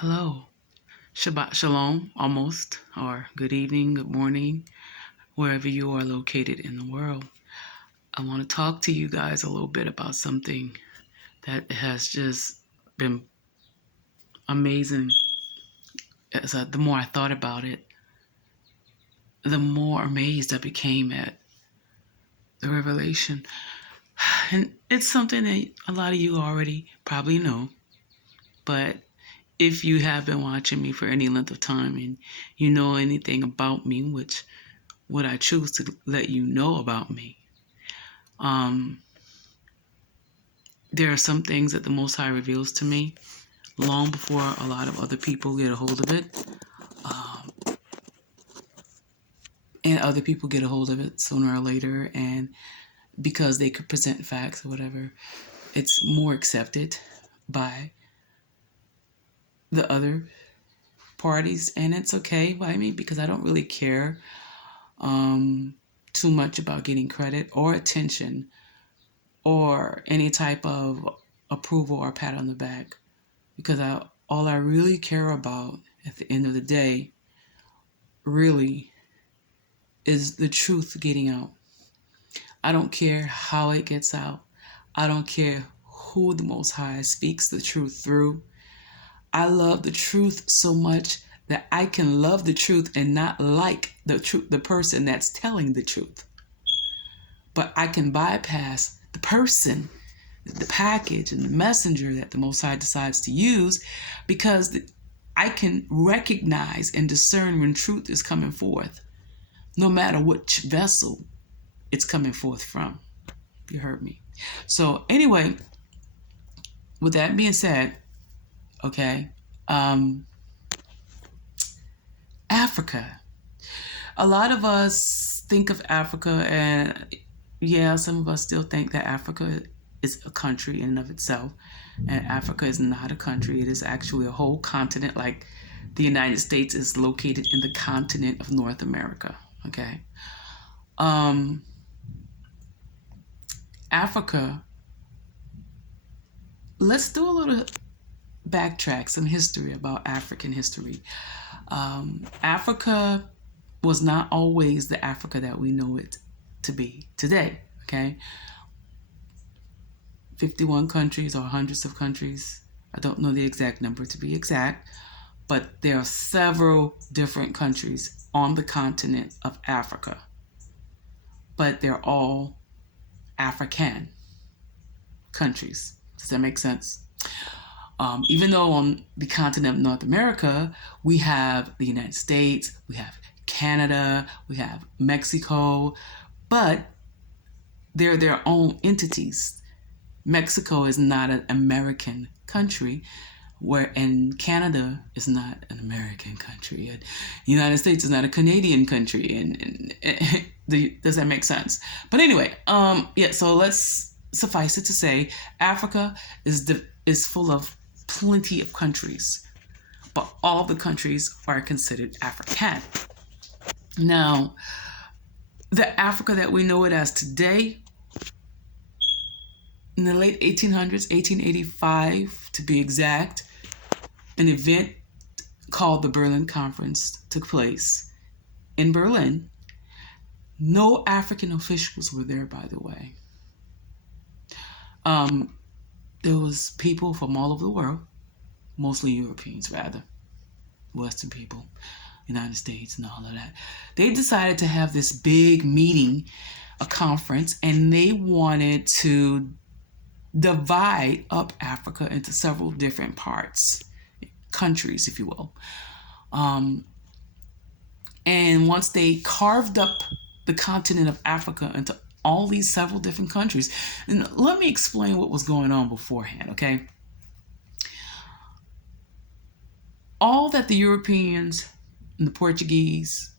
Hello. Shabbat Shalom, almost, or good evening, good morning, wherever you are located in the world. I want to talk to you guys a little bit about something that has just been amazing. The more I thought about it, the more amazed I became at the revelation. And it's something that a lot of you already probably know, but if you have been watching me for any length of time and you know anything about me, which would I choose to let you know about me? There are some things that the Most High reveals to me long before a lot of other people get a hold of it. And other people get a hold of it sooner or later. And because they could present facts or whatever, it's more accepted by the other parties. And it's okay by me because I don't really care too much about getting credit or attention or any type of approval or pat on the back, because all I really care about at the end of the day really is the truth getting out. I don't care how it gets out. I don't care who the Most High speaks the truth through. I love the truth so much that I can love the truth and not like the person that's telling the truth. But I can bypass the person, the package, and the messenger that the Most High decides to use, because I can recognize and discern when truth is coming forth, no matter which vessel it's coming forth from. You heard me. So anyway, with that being said, okay, Africa. A lot of us think of Africa, and yeah, some of us still think that Africa is a country in and of itself. And Africa is not a country. It is actually a whole continent, like the United States is located in the continent of North America. Okay. Africa, let's do a little backtrack, some history about African history. Africa was not always the Africa that we know it to be today. Okay. 51 countries or hundreds of countries. I don't know the exact number to be exact, but there are several different countries on the continent of Africa. But they're all African countries. Does that make sense? Even though on the continent of North America, we have the United States, we have Canada, we have Mexico, but they're their own entities. Mexico is not an American country, and Canada is not an American country, and the United States is not a Canadian country, and does that make sense? But anyway, so let's suffice it to say, Africa is full of plenty of countries, but all the countries are considered African. Now, the Africa that we know it as today, in the late 1800s, 1885 to be exact, an event called the Berlin Conference took place in Berlin. No African officials were there, by the way. There was people from all over the world, mostly Europeans rather, Western people, United States and all of that. They decided to have this big meeting, a conference, and they wanted to divide up Africa into several different parts, countries, if you will. And once they carved up the continent of Africa into all these several different countries, and let me explain what was going on beforehand, okay? All that the Europeans and the Portuguese,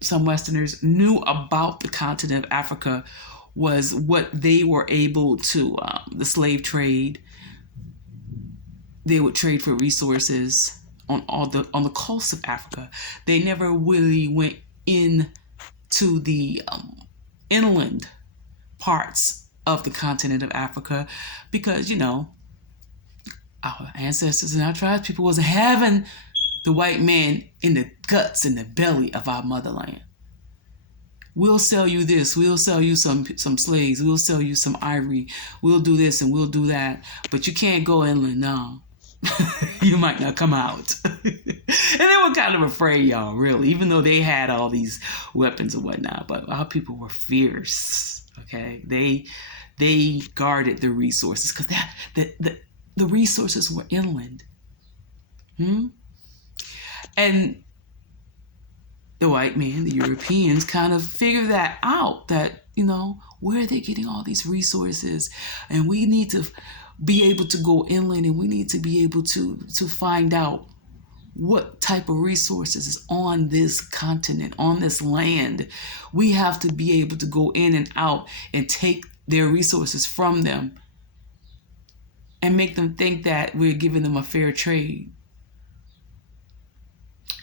some Westerners knew about the continent of Africa was what they were able to, the slave trade. They would trade for resources on the coast of Africa. They never really went into the inland parts of the continent of Africa because, Our ancestors and our tribes people wasn't having the white man in the guts, in the belly of our motherland. We'll sell you this. We'll sell you some slaves. We'll sell you some ivory. We'll do this and we'll do that. But you can't go inland. No. You might not come out. And they were kind of afraid, y'all, really, even though they had all these weapons and whatnot. But our people were fierce. Okay. They guarded the resources because the resources were inland. And the white man, the Europeans, kind of figured that out, that, where are they getting all these resources? And we need to be able to go inland, and we need to be able to find out what type of resources is on this continent, on this land. We have to be able to go in and out and take their resources from them and make them think that we're giving them a fair trade.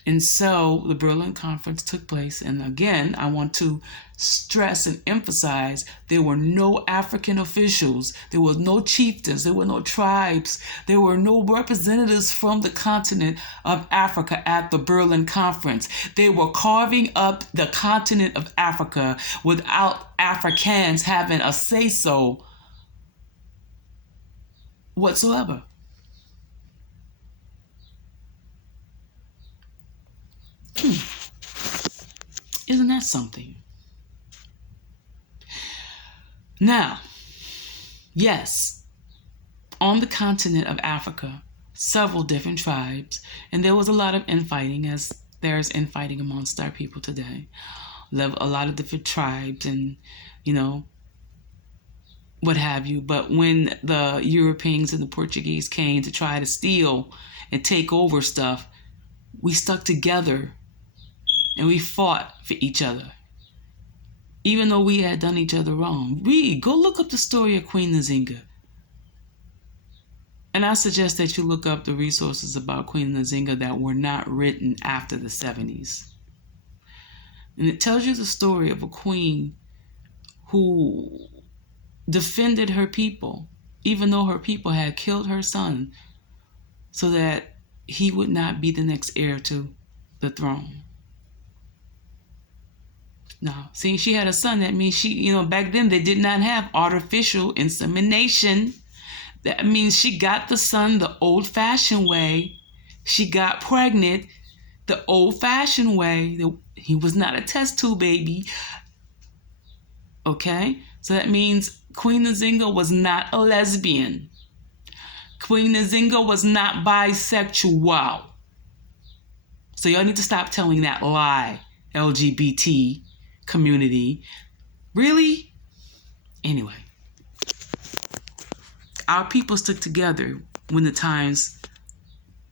And so the Berlin Conference took place. And again, I want to stress and emphasize there were no African officials. There were no chieftains. There were no tribes. There were no representatives from the continent of Africa at the Berlin Conference. They were carving up the continent of Africa without Africans having a say-so whatsoever. Isn't that something? Now, yes, on the continent of Africa, several different tribes, and there was a lot of infighting, as there's infighting amongst our people today. A lot of different tribes and, what have you. But when the Europeans and the Portuguese came to try to steal and take over stuff, we stuck together. And we fought for each other, even though we had done each other wrong. Go look up the story of Queen Nzinga. And I suggest that you look up the resources about Queen Nzinga that were not written after the 70s. And it tells you the story of a queen who defended her people, even though her people had killed her son, so that he would not be the next heir to the throne. Now, seeing she had a son, that means she, back then they did not have artificial insemination. That means she got the son the old-fashioned way. She got pregnant the old-fashioned way. He was not a test tube baby. Okay? So that means Queen Nzinga was not a lesbian. Queen Nzinga was not bisexual. So y'all need to stop telling that lie, LGBT community. Really? Anyway, our people stood together when the times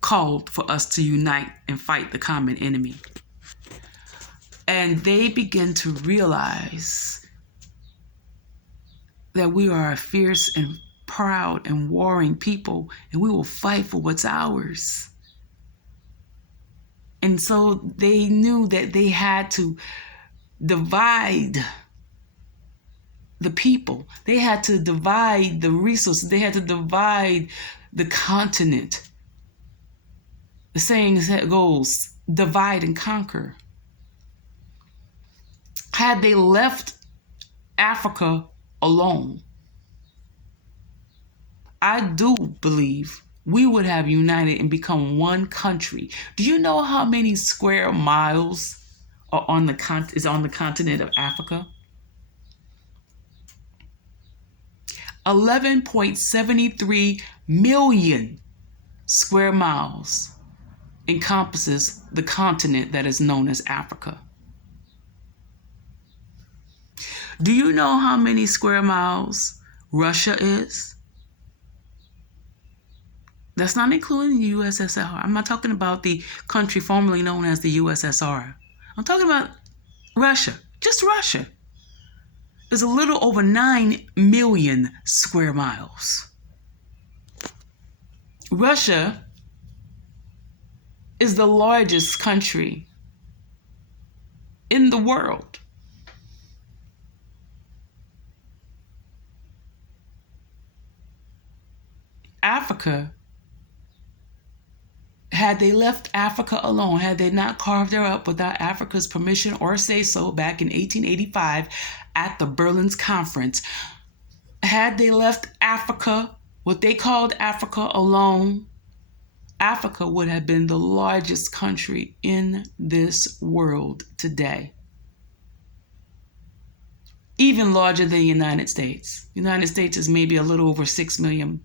called for us to unite and fight the common enemy. And they began to realize that we are a fierce and proud and warring people, and we will fight for what's ours. And so they knew that they had to divide the people. They had to divide the resources. They had to divide the continent. The saying goes, divide and conquer. Had they left Africa alone, I do believe we would have united and become one country. Do you know how many square miles are on the continent of Africa? 11.73 million square miles encompasses the continent that is known as Africa. Do you know how many square miles Russia is? That's not including the USSR. I'm not talking about the country formerly known as the USSR. I'm talking about Russia. Just Russia. It's a little over 9 million square miles. Russia is the largest country in the world. Africa Had they left Africa alone, had they not carved her up without Africa's permission or say-so back in 1885 at the Berlin Conference, had they left Africa, what they called Africa, alone, Africa would have been the largest country in this world today. Even larger than the United States. The United States is maybe a little over 6 million,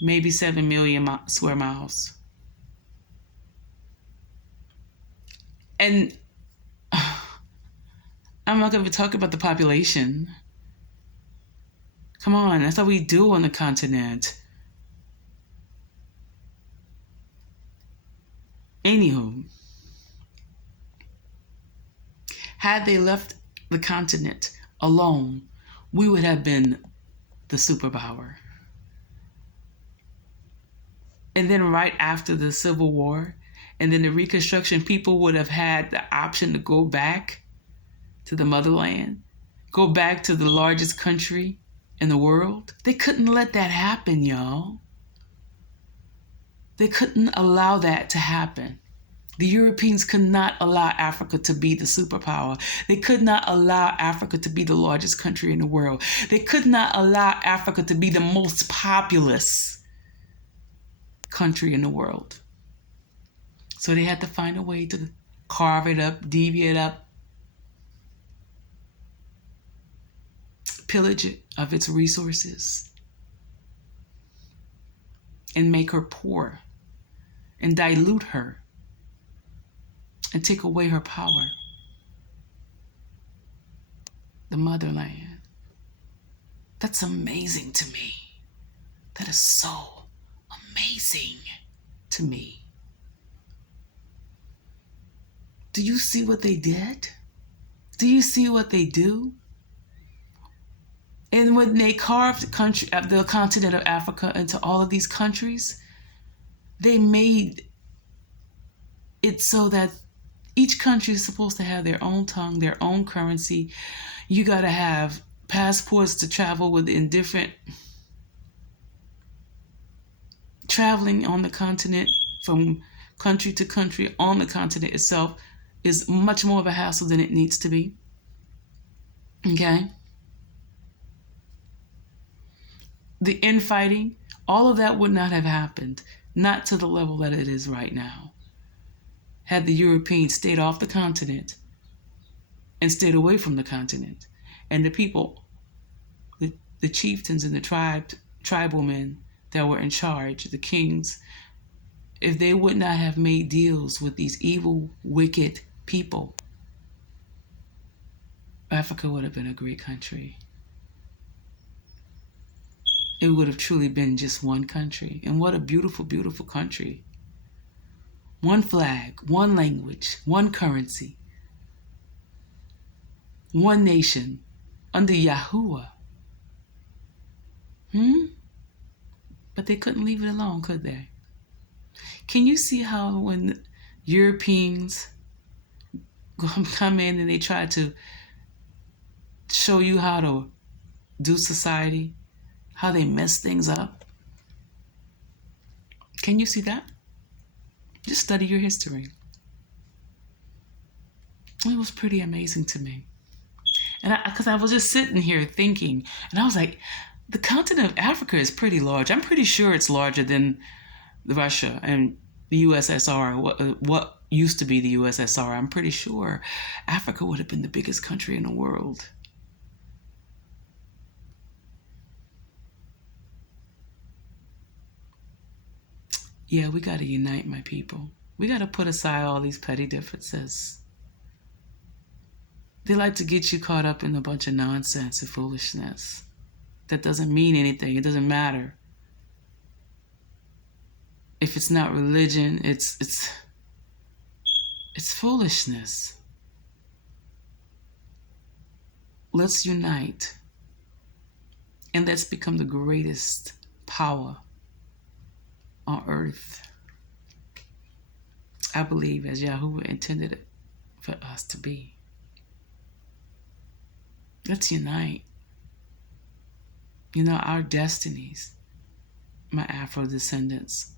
maybe 7 million square miles. And I'm not going to talk about the population. Come on, that's what we do on the continent. Anywho, had they left the continent alone, we would have been the superpower. And then right after the Civil War, and then the Reconstruction, people would have had the option to go back to the motherland, go back to the largest country in the world. They couldn't let that happen, y'all. They couldn't allow that to happen. The Europeans could not allow Africa to be the superpower. They could not allow Africa to be the largest country in the world. They could not allow Africa to be the most populous country in the world. So they had to find a way to carve it up, deviate up, pillage it of its resources, and make her poor, and dilute her, and take away her power. The motherland. That's amazing to me. That is so amazing to me. Do you see what they did? Do you see what they do? And when they carved the continent of Africa into all of these countries, they made it so that each country is supposed to have their own tongue, their own currency. You got to have passports to travel within different. Traveling on the continent from country to country on the continent itself is much more of a hassle than it needs to be. Okay? The infighting, all of that would not have happened, not to the level that it is right now, had the Europeans stayed off the continent and stayed away from the continent. And the people, the chieftains and the tribal men that were in charge, the kings, if they would not have made deals with these evil, wicked people, Africa would have been a great country. It would have truly been just one country. And what a beautiful, beautiful country. One flag, one language, one currency, one nation under Yahuwah. But they couldn't leave it alone, could they? Can you see how when Europeans come in and they try to show you how to do society, how they mess things up? Can you see that? Just study your history. It was pretty amazing to me. And because I was just sitting here thinking, and I was like, the continent of Africa is pretty large. I'm pretty sure it's larger than Russia and the USSR, what used to be the USSR. I'm pretty sure Africa would have been the biggest country in the world. Yeah, we got to unite, my people. We got to put aside all these petty differences. They like to get you caught up in a bunch of nonsense and foolishness. That doesn't mean anything. It doesn't matter. If it's not religion, it's foolishness. Let's unite. And let's become the greatest power on earth. I believe as Yahuwah intended it for us to be. Let's unite. You know, our destinies, my Afro descendants,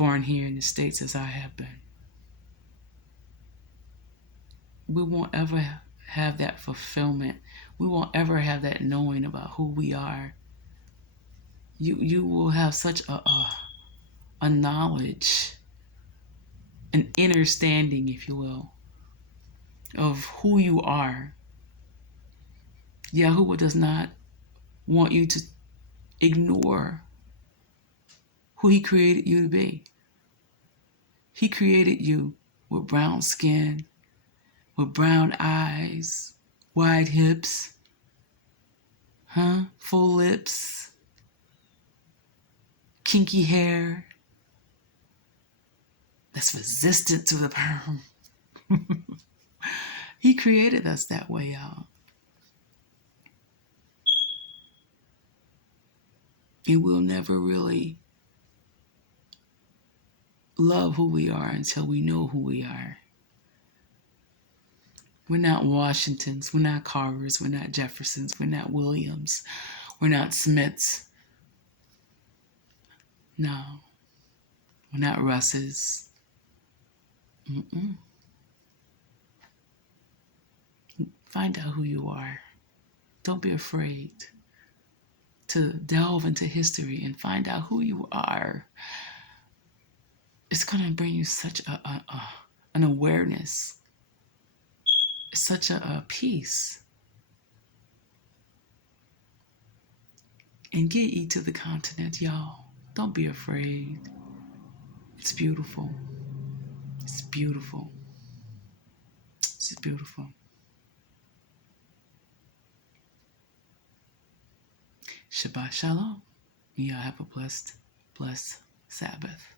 born here in the States as I have been. We won't ever have that fulfillment. We won't ever have that knowing about who we are. You will have such a knowledge, an understanding, if you will, of who you are. Yahuwah does not want you to ignore who he created you to be. He created you with brown skin, with brown eyes, wide hips, full lips, kinky hair that's resistant to the perm. He created us that way, y'all. And we'll never really love who we are until we know who we are. We're not Washingtons, we're not Carvers, we're not Jeffersons, we're not Williams, we're not Smiths. No, we're not Russes. Find out who you are. Don't be afraid to delve into history and find out who you are. It's going to bring you such an awareness, such a peace. And get ye to the continent, y'all. Don't be afraid. It's beautiful. It's beautiful. It's beautiful. Shabbat shalom. Y'all have a blessed Sabbath.